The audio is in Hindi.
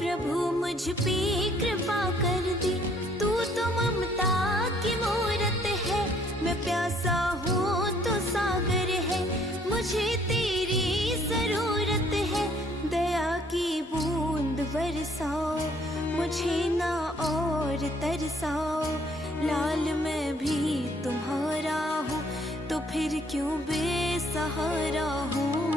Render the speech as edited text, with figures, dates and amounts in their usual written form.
प्रभु मुझ पे कृपा कर दे, तू तो ममता की मूरत है। मैं प्यासा हूँ तो सागर है, मुझे तेरी जरूरत है। दया की बूंद बरसाओ, मुझे ना और तरसाओ। लाल मैं भी तुम्हारा हूँ, तो फिर क्यों बेसहारा हूँ।